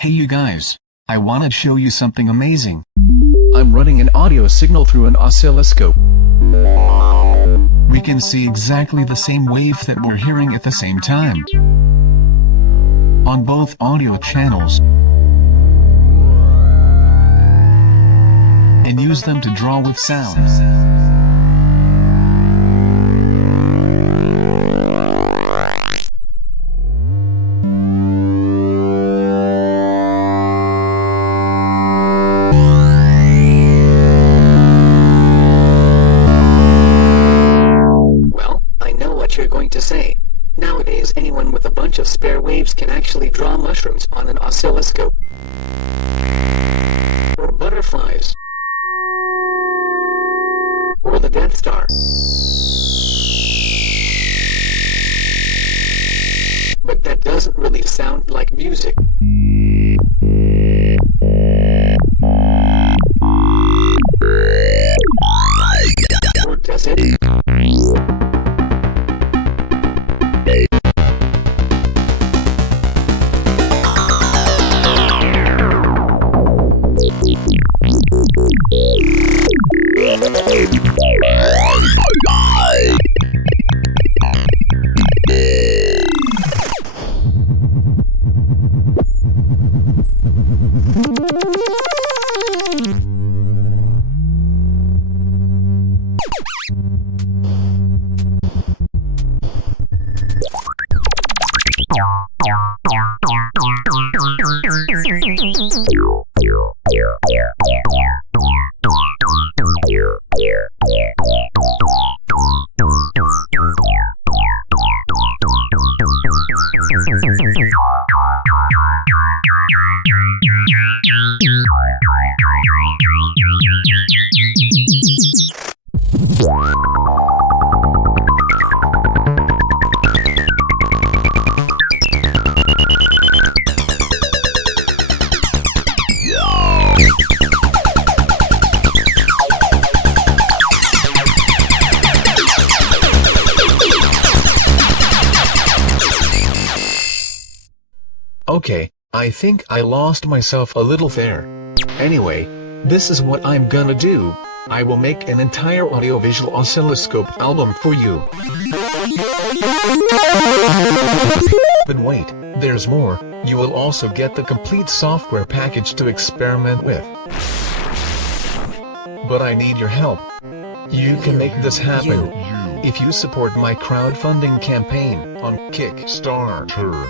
Hey you guys, I wanna show you something amazing. I'm running an audio signal through an oscilloscope. We can see exactly the same wave that we're hearing at the same time on both audio channels, and use them to draw with sound. You're going to say. Nowadays anyone with a bunch of spare waves can actually draw mushrooms on an oscilloscope. Or butterflies. Or the Death Star. But that doesn't really sound like music. Or does it? Okay, I think I lost myself a little there. Anyway, this is what I'm gonna do. I will make an entire audiovisual oscilloscope album for you. But wait, there's more. You will also get the complete software package to experiment with. But I need your help. You can make this happen if you support my crowdfunding campaign on Kickstarter.